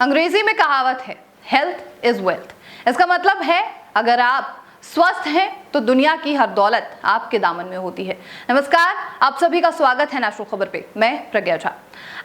अंग्रेजी में कहावत है, हेल्थ इज वेल्थ। इसका मतलब है अगर आप स्वस्थ हैं तो दुनिया की हर दौलत आपके दामन में होती है। नमस्कार, आप सभी का स्वागत है नेशनल खबर पे। मैं प्रज्ञा झा।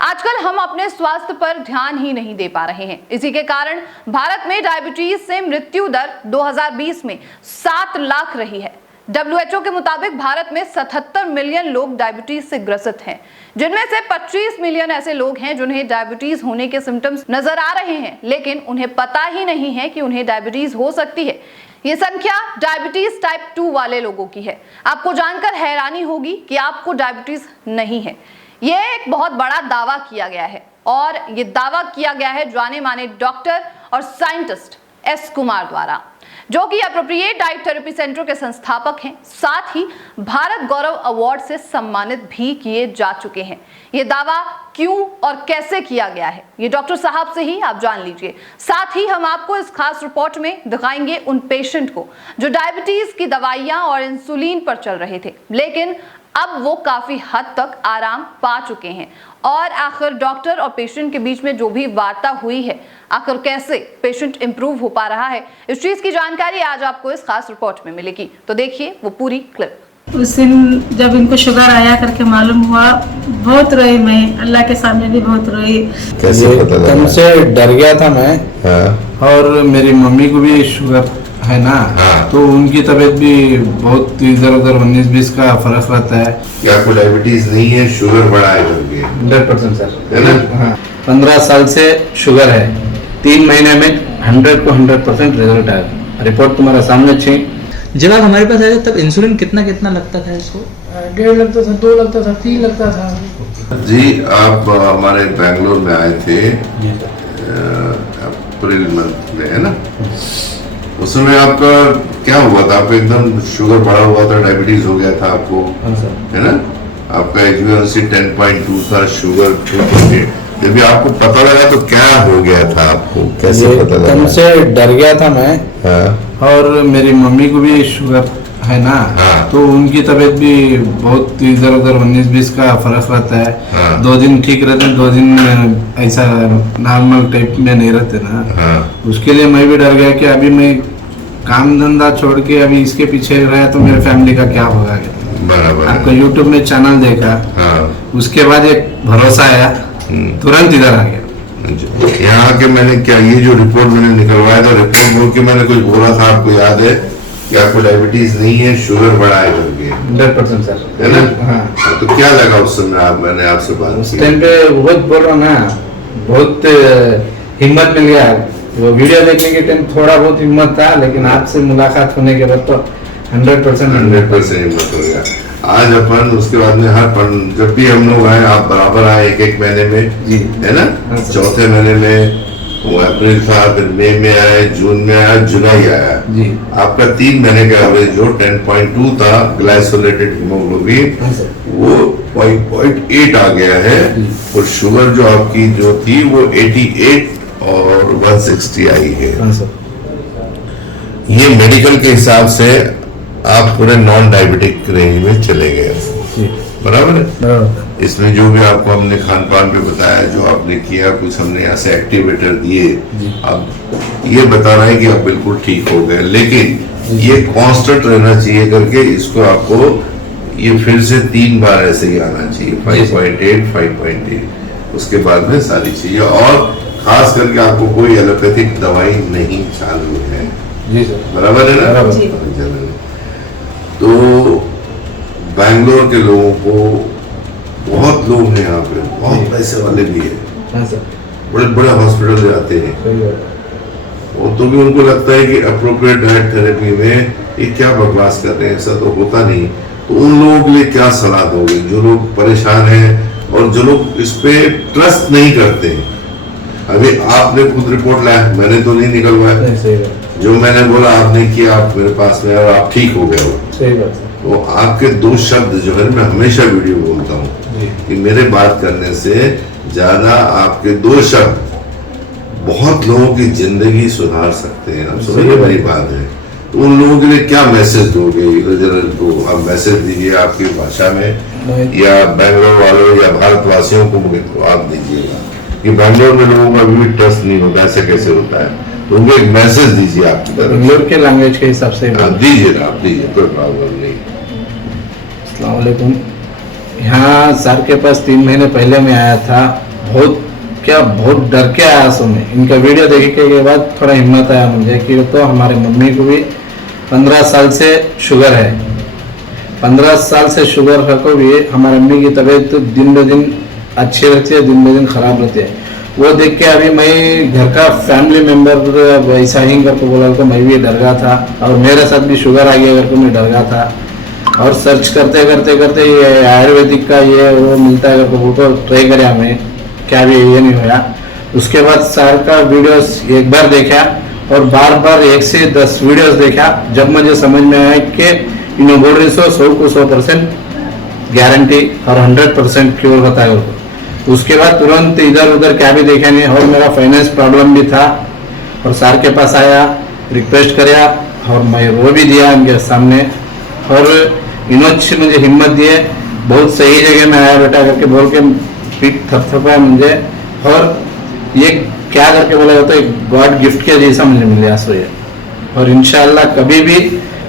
आजकल हम अपने स्वास्थ्य पर ध्यान ही नहीं दे पा रहे हैं। इसी के कारण भारत में डायबिटीज से मृत्यु दर 2020 में 7 लाख रही है। WHO के मुताबिक भारत में 77 मिलियन लोग डायबिटीज से ग्रसित हैं, जिनमें से 25 मिलियन ऐसे लोग हैं जिन्हें डायबिटीज होने के सिम्टम्स नजर आ रहे हैं, लेकिन उन्हें पता ही नहीं है कि उन्हें डायबिटीज हो सकती है। ये संख्या डायबिटीज टाइप 2 वाले लोगों की है। आपको जानकर हैरानी होगी कि आपको डायबिटीज नहीं है। ये एक बहुत बड़ा दावा किया गया है और ये दावा किया गया है जाने माने डॉक्टर और साइंटिस्ट एस कुमार द्वारा, जो कि एप्रोप्रिएट डाइट थेरेपी सेंटर के संस्थापक हैं। साथ ही भारत गौरव अवार्ड से सम्मानित भी किए जा चुके हैं। ये दावा क्यों और कैसे किया गया है, ये डॉक्टर साहब से ही आप जान लीजिए। साथ ही हम आपको इस खास रिपोर्ट में दिखाएंगे उन पेशेंट को जो डायबिटीज की दवाइयां और इंसुलिन पर चल रहे थे, लेकिन अब वो काफी हद तक आराम पा चुके हैं। और आखिर डॉक्टर और पेशेंट के बीच में जो भी वार्ता हुई है, आखिर कैसे पेशेंट इंप्रूव हो पा रहा है, इस चीज की जानकारी आज आपको इस खास रिपोर्ट में मिलेगी। तो देखिए वो पूरी क्लिप। उस दिन जब इनको शुगर आया करके मालूम हुआ, बहुत रोई मैं, अल्लाह के सामने भी बहुत रोई। कैसे पता लगा? तुमसे डर गया था मैं। हाँ। और मेरी मम्मी को भी शुगर है ना। हाँ। तो उनकी तबीयत भी बहुत इधर उधर 19-20 का फर्क रहता है। क्या आपको डायबिटीज नहीं है, शुगर बढ़ा है करके? 100% सर, है ना? हाँ। 15 साल से शुगर है। 3 महीने में 100% रिजल्ट आया। रिपोर्ट तुम्हारे सामने अच्छी। जब आप हमारे पास आए तब इंसुलिन कितना लगता था इसको? 1.5 लगता था, 2 लगता था, 3 लगता था। जी, आप हमारे बैंगलोर में आए थे अप्रैल मंथ में, है ना? उस समय आपका क्या हुआ था? आपका एकदम शुगर बढ़ा हुआ था, डायबिटीज हो गया था आपको, है ना? आपका HbA1c 10.2 था, शुगर 2.8। जब भी आपको पता लगा तो क्या हो गया था आपको? कैसे पता लगा? तुमसे डर गया था मैं। हाँ। और मेरी मम्मी को भी शुगर है ना। हाँ। तो उनकी तबीयत भी बहुत इधर उधर 19-20 का फर्क रहता है। हाँ। 2 दिन ठीक रहते हैं, 2 दिन ऐसा नॉर्मल टाइप में नहीं रहते ना। हाँ। उसके लिए मैं भी डर गया कि अभी मैं काम धंधा छोड़ के अभी इसके पीछे रहा तो मेरे फैमिली का क्या होगा। बराबर। आपका यूट्यूब में चैनल देखा। हाँ। उसके बाद एक भरोसा आया, तुरंत इधर आ गया। यहाँ के मैंने क्या, ये जो रिपोर्ट मैंने निकलवाया था, रिपोर्ट बोल के मैंने कुछ बोला था, आपको याद है कि आपको डायबिटीज नहीं है, शुगर बढ़ा है करके? 100% सर, है ना? हाँ। तो क्या लगा उस समय? मैंने आपसे बात उस की टाइम पे बहुत बोल रहा हूँ ना, बहुत हिम्मत मिल गया। वो वीडियो देखने के टाइम थोड़ा बहुत हिम्मत था, लेकिन आपसे मुलाकात होने के बाद तो 100% हिम्मत हो गया। आज अपन उसके बाद में जब भी हम लोग आए, आप बराबर आए एक महीने में जी, है ना? चौथे महीने में वो अप्रैल था, फिर मई में आया, जून में आया, जुलाई आया जी। आपका 3 महीने का एवरेज जो 10.2 था ग्लाइसोलेटेड हीमोग्लोबिन, वो 5.8 आ गया है। और शुगर जो आपकी जो थी वो 88 और 160 आई है। ये मेडिकल के हिसाब से आप पूरे नॉन डायबिटिक रेंज में चले गए, बराबर है? इसमें जो भी आपको हमने खान पान पे बताया, जो आपने किया, कुछ हमने यहाँ से एक्टिवेटर दिए, अब ये बता रहे हैं कि आप बिल्कुल ठीक हो गए। लेकिन ये कांस्टेंट रहना चाहिए करके इसको आपको ये फिर से 3 बार ऐसे ही आना चाहिए, 5.8, उसके बाद में सारी चीजें। और खास करके आपको कोई एलोपैथिक दवाई नहीं चालू है, जी सर, बराबर है ना? तो बैंगलोर के लोगों को, बहुत लोग हैं यहाँ पे, बहुत पैसे वाले भी हैं, बड़े बड़े हॉस्पिटल जाते हैं, और तो भी उनको लगता है कि अप्रोप्रिएट डाइट थेरेपी में ये क्या बकवास कर रहे हैं, ऐसा तो होता नहीं। तो उन लोगों के लिए क्या सलाह दोगे जो लोग परेशान हैं और जो लोग इस पे ट्रस्ट नहीं करते हैं? अभी आपने खुद रिपोर्ट लाया, मैंने तो नहीं निकलवाया। जो मैंने बोला आपने किया, आप मेरे पास में और आप ठीक हो गए हो। सही बात है। तो आपके 2 शब्द जो है, मैं हमेशा वीडियो बोलता हूँ कि मेरे बात करने से ज्यादा आपके 2 शब्द बहुत लोगों की जिंदगी सुधार सकते हैं। आप समझिए मेरी बात है। तो उन लोगों के लिए क्या मैसेज दोगे? तो आप मैसेज दीजिए आपकी भाषा में, या बैंगलोर वालों या भारतवासियों को आप दीजिएगा। कि बैंगलोर में लोगों का अभी भी ट्रस्ट नहीं होता, ऐसे कैसे होता है, तो उनको एक मैसेज दीजिए आपकी तरफ बेंगलोर के लैंग्वेज के हिसाब से। दीजिए ना, आप दीजिए, कोई प्रॉब्लम नहीं। अस्सलाम वालेकुम। यहाँ सर के पास 3 महीने पहले मैं आया था, बहुत डर के आया सुने। इनका वीडियो देखने के बाद थोड़ा हिम्मत आया मुझे कि तो हमारे मम्मी को भी 15 साल से शुगर है, 15 साल से शुगर है को भी हमारे मम्मी की तबीयत तो दिन ब दिन अच्छी रहती है, दिन ब दिन खराब रहती है। वो देख के अभी मैं घर का फैमिली मेंबर वैसा ही करके बोला तो मैं भी डर गया था, और मेरे साथ भी शुगर आ गया करके मैं डर गया था। और सर्च करते करते करते ये आयुर्वेदिक का ये वो मिलता है करके वो तो ट्राई करे हमें, क्या भी ये नहीं हुआ। उसके बाद सर का वीडियोस एक बार देखा और बार बार 1 से 10 वीडियोस देखा, जब मुझे समझ में आया कि इन्होंने बोल रहे 100% गारंटी और 100% क्योर होता है। उसके बाद तुरंत इधर उधर क्या भी देखा नहीं, और मेरा फाइनेंस प्रॉब्लम भी था, और सर के पास आया, रिक्वेस्ट कराया और मैं रो भी दिया इनके सामने, और इन्होंने मुझे हिम्मत दिए, बहुत सही जगह में आया बेटा करके बोल के पीठ थपथपाया मुझे, और ये क्या करके बोला जाता है गॉड गिफ्ट के जैसा मुझे मिला सो ये। और इंशाल्लाह कभी भी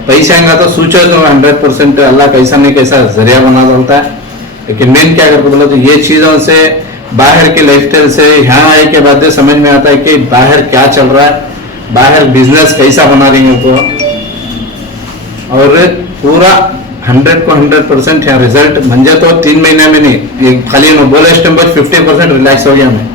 पैसा आएगा तो सोचो तो 100% अल्लाह कैसा नहीं कैसा जरिया बना चलता है। लेकिन मेन क्या करके बोला तो ये चीज़ों से बाहर के लाइफस्टाइल से यहाँ आए के बाद समझ में आता है कि बाहर क्या चल रहा है, बाहर बिजनेस कैसा बना रही है तो, और पूरा 100 को 100% यहाँ रिजल्ट मंजे तो 3 महीने में नहीं, ये खाली बोले स्टम्बर 50% रिलैक्स हो गया मैं।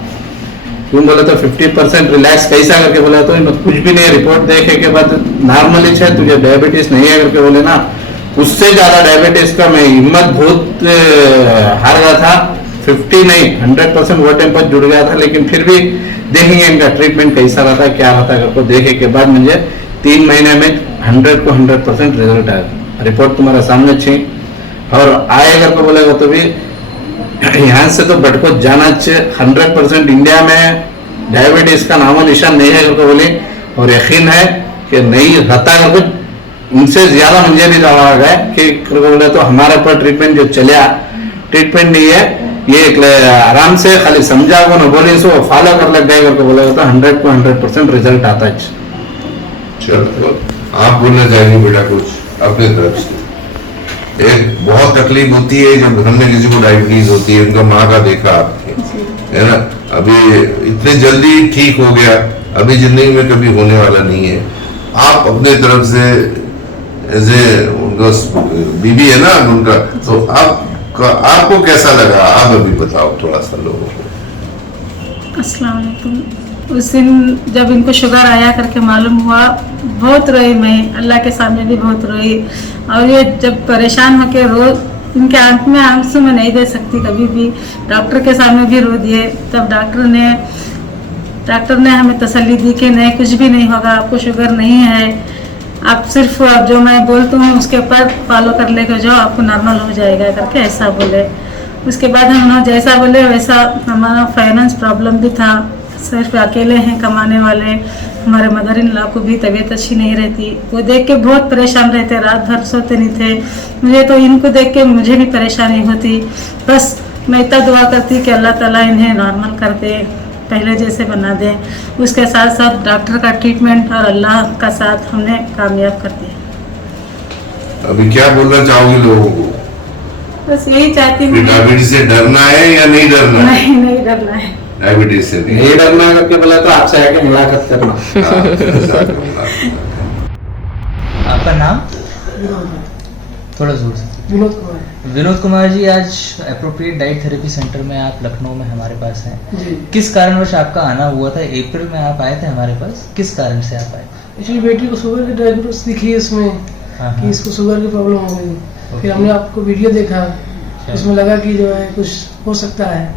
क्यों बोला तो 50% रिलैक्स कैसा करके बोला तो कुछ भी नहीं, रिपोर्ट देखे के बाद नॉर्मली है, तुझे डायबिटीज नहीं है करके बोले ना, उससे ज्यादा डायबिटीज का मैं हिम्मत बहुत हार गया था। 50 नहीं 100% वो टाइम पर जुड़ गया था, लेकिन फिर भी देखेंगे इनका ट्रीटमेंट कैसा रहता है क्या रहता है करके देखे के बाद मुझे 3 महीने में 100 को 100% रिजल्ट आया। रिपोर्ट तुम्हारा सामने अच्छी, और आएगा को बोलेगा तो भी यहाँ से तो बटको जाना चाहिए 100%। इंडिया में डायबिटीज का नामो निशान नहीं है करके बोले, और यकीन है कि नहीं रहता करके उनसे ज्यादा मुझे भी दवा गया कि बोले तो हमारे पर ट्रीटमेंट जो चला, ट्रीटमेंट नहीं है ये आराम से खाली समझा वो ना बोले सो फॉलो कर लग गए करके बोलेगा तो 100 को 100% रिजल्ट आता है। चलो आप बोलना चाहेंगे बेटा कुछ अपने तरफ से? एक बहुत तकलीफ होती है जब घर में किसी को डायबिटीज होती है, उनका माँ का देखा आपने, है ना, अभी इतने जल्दी ठीक हो गया, अभी जिंदगी में कभी होने वाला नहीं है। आप अपने तरफ से एज ए उनका बीबी है ना उनका, तो आपको कैसा लगा, आप अभी बताओ थोड़ा सा लोगों को। अस्सलाम वालेकुम। उस दिन जब इनको शुगर आया करके मालूम हुआ, बहुत रोई मैं, अल्लाह के सामने भी बहुत रोई। और ये जब परेशान होके रोज इनके आंख में आंसू में नहीं दे सकती कभी भी, डॉक्टर के सामने भी रो दिए। तब डॉक्टर ने हमें तसल्ली दी कि नहीं कुछ भी नहीं होगा, आपको शुगर नहीं है, आप सिर्फ जो मैं बोलती हूँ उसके ऊपर फॉलो कर लेकर जाओ, आपको नॉर्मल हो जाएगा करके ऐसा बोले। उसके बाद हम जैसा बोले वैसा, हमारा फाइनेंस प्रॉब्लम भी था, सिर्फ अकेले हैं कमाने वाले, हमारे मदर इन लॉ को भी तबीयत अच्छी नहीं रहती, वो देख के बहुत परेशान रहते, रात भर सोते नहीं थे। मुझे तो इनको देख के मुझे भी परेशानी होती, बस मैं इतना दुआ करती कि अल्लाह ताला इन्हें नॉर्मल कर दे, पहले जैसे बना दे। उसके साथ साथ डॉक्टर का ट्रीटमेंट और अल्लाह का साथ हमने कामयाब कर दिया। अभी क्या बोलना चाहोगी लोगों को? बस यही चाहती हूँ, डायबिटीज से डरना है या नहीं डरना है? नहीं डरना है, डायबिटीज से नहीं डरना करके बोला तो आपसे आके मुलाकात करना। आपका नाम? थोड़ा जोर से। विनोद कुमार जी, आज एप्रोप्रिएट डाइट थेरेपी सेंटर में आप लखनऊ में हमारे पास हैं। किस कारणवश आपका आना हुआ था? अप्रैल में आप आए थे हमारे पास, किस कारण से आप आए? एक्चुअली बेटी को शुगर की डायग्नोसिस दिखी है इसमें कि इसको शुगर की प्रॉब्लम हो गई। फिर हमने आपको वीडियो देखा, उसमें लगा कि जो है कुछ हो सकता है,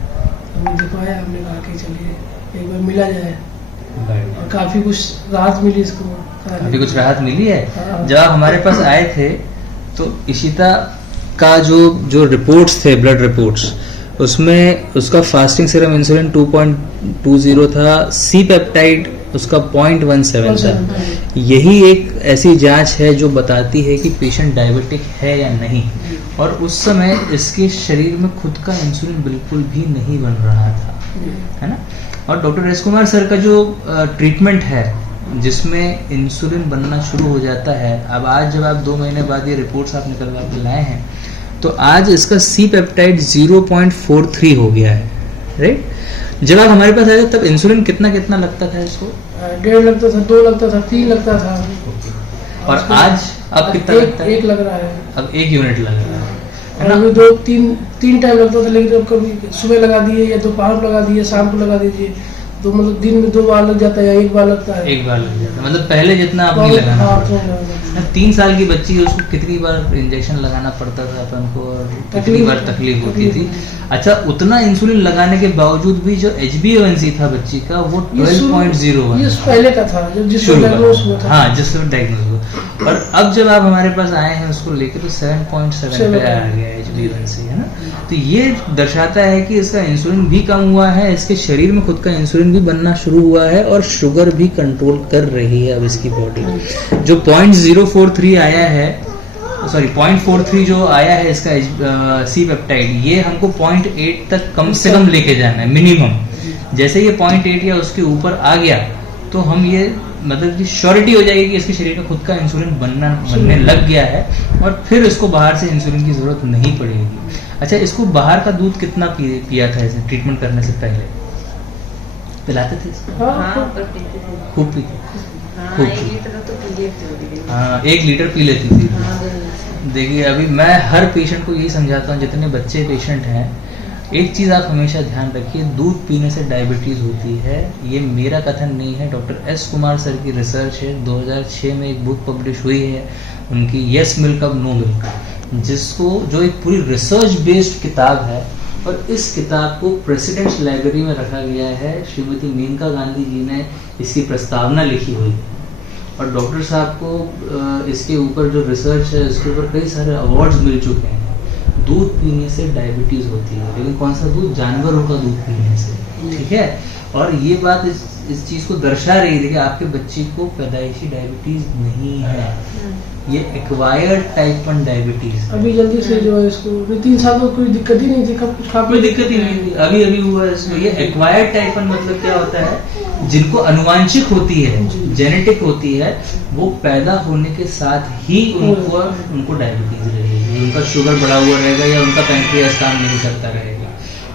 हमने दिखवाया, हमने कहा कि चलिए एक बार मिला जाए, और काफी कुछ राहत मिली इसको। काफी कुछ राहत मिली है। जब आप हमारे पास आए थे तो इशिता का जो रिपोर्ट्स थे, ब्लड रिपोर्ट्स, उसमें उसका फास्टिंग सीरम इंसुलिन 2.20 था, सी पेप्टाइड उसका 0.17 था। यही एक ऐसी जांच है जो बताती है कि पेशेंट डायबिटिक है या नहीं। और उस समय इसके शरीर में खुद का इंसुलिन बिल्कुल भी नहीं बन रहा था। है ना। और डॉक्टर एस कुमार सर का जो ट्रीटमेंट है जिसमें इंसुलिन बनना शुरू हो जाता है, अब आज जब आप 2 महीने बाद ये रिपोर्ट्स आप निकलवा के लाए हैं तो आज इसका सी पेप्टाइड 0.43 हो गया है, राइट। जब आप हमारे पास आए तब इंसुलिन कितना लगता था इसको? 1.5 लगता था, 2 लगता था, 3 लगता था। और आज अब कितना लगता है? 1 लग रहा है। अब 1 यूनिट लग रहा है और अभी 2-3 टाइम लगता था, लेकिन अब कभी सुबह लगा दिए या दोपहर को लगा दिए, शाम को लगा दीजिए, तो मतलब दिन में 2 बार लग जाता है या 1 बार लगता है। 1 बार लग जाता है, मतलब पहले जितना आप नहीं लगाना। हाँ, 3 साल की बच्ची है, उसको कितनी बार इंजेक्शन लगाना पड़ता था अपन को और कितनी बार तकलीफ होती थी। अच्छा, उतना इंसुलिन लगाने के बावजूद भी जो HbA1c था बच्ची का वो 12.01 ये पहले का था जिसको डायग्नोस हुआ था। हाँ, जिसको डायग्नोस हुआ। और अब जब आप हमारे पास आए हैं उसको लेके तो 7.7 पे आ गया HbA1c, है ना। तो ये दर्शाता है कि इसका इंसुलिन भी कम हुआ है, इसके शरीर में खुद का इंसुलिन भी बनना शुरू हुआ है और शुगर भी कंट्रोल कर रही है अब इसकी बॉडी। जो 0.043 आया है, सॉरी 0.43 जो आया है इसका सी पेप्टाइड, ये हमको 0.8 तक कम से कम लेके जाना है मिनिमम। जैसे ये 0.8 या उसके ऊपर आ गया तो हम ये मतलब कि श्योरिटी हो जाएगी कि इसके शरीर में खुद का इंसुलिन बनने लग गया है और फिर इसको बाहर से इंसुलिन की जरूरत नहीं पड़ेगी। अच्छा, इसको बाहर का दूध कितना पिया था इसे ट्रीटमेंट करने से पहले? पिलाते थे इसको? खूब पीते? खूब? 1 लीटर पी लेती थी। देखिए, अभी मैं हर पेशेंट को यही समझाता हूँ, जितने बच्चे पेशेंट हैं, एक चीज़ आप हमेशा ध्यान रखिए, दूध पीने से डायबिटीज़ होती है। ये मेरा कथन नहीं है, डॉक्टर एस कुमार सर की रिसर्च है। 2006 में एक बुक पब्लिश हुई है उनकी, यस मिल्क अब नो मिल्क, जो एक पूरी रिसर्च बेस्ड किताब है। और इस किताब को प्रेसिडेंट्स लाइब्रेरी में रखा गया है। श्रीमती मेनका गांधी जी ने इसकी प्रस्तावना लिखी हुई है और डॉक्टर साहब को इसके ऊपर जो रिसर्च है इसके ऊपर कई सारे अवार्ड्स मिल चुके हैं। दूध पीने से डायबिटीज होती है, लेकिन कौन सा दूध? जानवरों का दूध पीने से, ठीक है। और ये बात इस चीज को दर्शा रही है कि आपके बच्चे को पैदाइशी डायबिटीज नहीं है, ये एक्वायर्ड टाइप 1 डायबिटीज। अभी जल्दी से जो है इसको 3 साल तो कोई दिक्कत ही नहीं थी, कोई दिक्कत ही नहीं थी, अभी हुआ है इसको। ये एक्वायर्ड टाइप 1 मतलब क्या होता है? जिनको अनुवांशिक होती है, जेनेटिक होती है, वो पैदा होने के साथ ही उनको डायबिटीज रहेगी, उनका शुगर बढ़ा हुआ रहेगा या उनका पैंक्रियास काम नहीं करता रहेगा।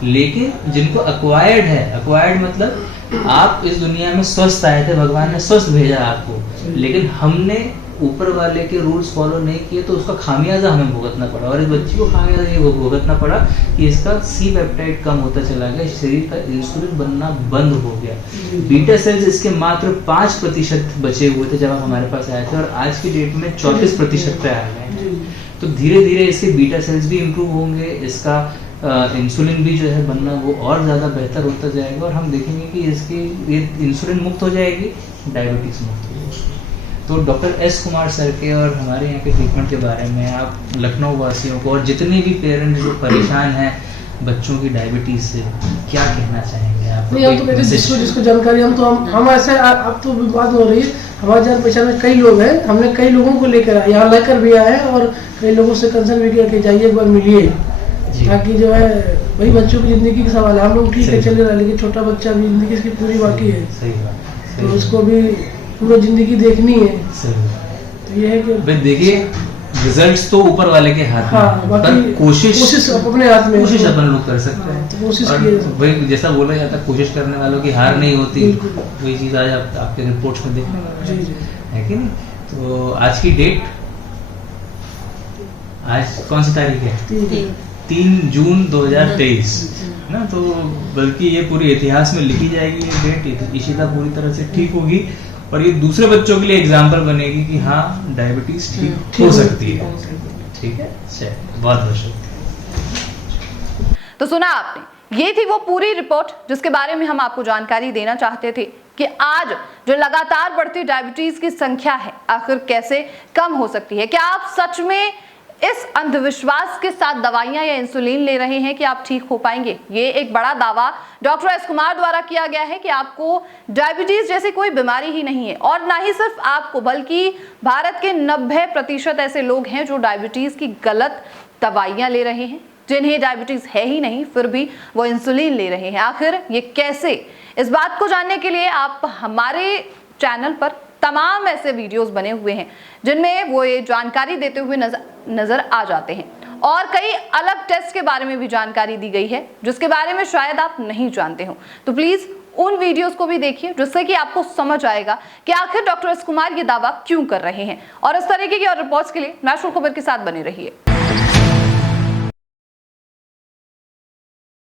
लेकिन जिनको एक्वायर्ड है, एक्वायर्ड मतलब आप इस दुनिया में स्वस्थ आए थे, भगवान ने स्वस्थ भेजा आपको, लेकिन हमने ऊपर वाले के रूल्स फॉलो नहीं किए तो उसका खामियाजा हमें भुगतना पड़ा। और इस बच्ची को खामियाजा ये भुगतना पड़ा कि इसका सी पेप्टाइड कम होता चला गया, शरीर का इंसुलिन बनना बंद हो गया। बीटा सेल्स इसके मात्र 5% बचे हुए थे जब आप हमारे पास आए थे और आज की डेट में 34% पे आ गए। तो धीरे धीरे इसके बीटा सेल्स भी इम्प्रूव होंगे, इसका इंसुलिन भी जो है बनना वो और ज़्यादा बेहतर होता जाएगा और हम देखेंगे कि इसकी ये इंसुलिन मुक्त हो जाएगी, डायबिटीज मुक्त हो जाएगी। तो डॉक्टर एस कुमार सर के और हमारे यहाँ के ट्रीटमेंट के बारे में आप लखनऊ वासियों को और जितने भी पेरेंट्स जो परेशान हैं बच्चों की डायबिटीज से, क्या कहना चाहेंगे आप? नहीं, हम तो कहते जिसको जानकारी, हम ऐसे अब तो बात हो रही है, हमारे जान पहचान में कई लोग हैं, हमने कई लोगों को लेकर यहाँ लेकर भी आए हैं और कई लोगों से कंसल्ट भी किया कि जाइए एक बार मिलिए, ताकि जो है वही बच्चों की जिंदगी का सवाल है। हम लोग ठीक है चले रहे, लेकिन छोटा बच्चा भी जिंदगी इसकी पूरी बाकी है। सही बात, तो उसको भी पूरा जिंदगी देखनी है। तो ये है कि देखिए रिजल्ट्स तो ऊपर वाले के हाथ में, हाँ, पर कोशिश अपने हाथ में, कोशिश अपन लोग कर सकते हैं। तो कोशिश वही जैसा बोला जाता है, कोशिश करने वालों की हार नहीं होती, वही चीज आज आपके रिपोर्ट्स में देखने है कि नहीं। तो आज की डेट, आज कौन सी तारीख है? 3 जून 2023 ना। तो बल्कि ये पूरी इतिहास में लिखी जाएगी ये डेट। इशिता पूरी तरह से ठीक होगी और ये दूसरे बच्चों के लिए एग्जाम्पल बनेगी कि हाँ डायबिटीज ठीक हो सकती है। ठीक है, चलिए बहुत बहुत शुक्रिया। तो सुना आपने, ये थी वो पूरी रिपोर्ट जिसके बारे में हम आपको जानकारी देना चाहते थे कि आज जो लगातार बढ़ती डायबिटीज की संख्या है आखिर कैसे कम हो सकती है। क्या आप सच में इस अंधविश्वास के साथ दवाइयां या इंसुलिन ले रहे हैं कि आप ठीक हो पाएंगे? ये एक बड़ा दावा डॉक्टर एस कुमार द्वारा किया गया है कि आपको डायबिटीज जैसी कोई बीमारी ही नहीं है। और ना ही सिर्फ आपको, बल्कि भारत के 90% ऐसे लोग हैं जो डायबिटीज की गलत दवाइयां ले रहे हैं, जिन्हें डायबिटीज है ही नहीं फिर भी वो इंसुलिन ले रहे हैं। आखिर ये कैसे? इस बात को जानने के लिए आप हमारे चैनल पर तमाम ऐसे वीडियोस बने हुए हैं जिनमें वो ये जानकारी देते हुए नजर आ जाते हैं, और कई अलग टेस्ट के बारे में भी जानकारी दी गई है जिसके बारे में शायद आप नहीं जानते हो। तो प्लीज उन वीडियोस को भी देखिए जिससे कि आपको समझ आएगा कि आखिर डॉक्टर एस कुमार ये दावा क्यों कर रहे हैं। और इस तरीके की और रिपोर्ट्स के लिए नेशनल खबर के साथ बने रहिए।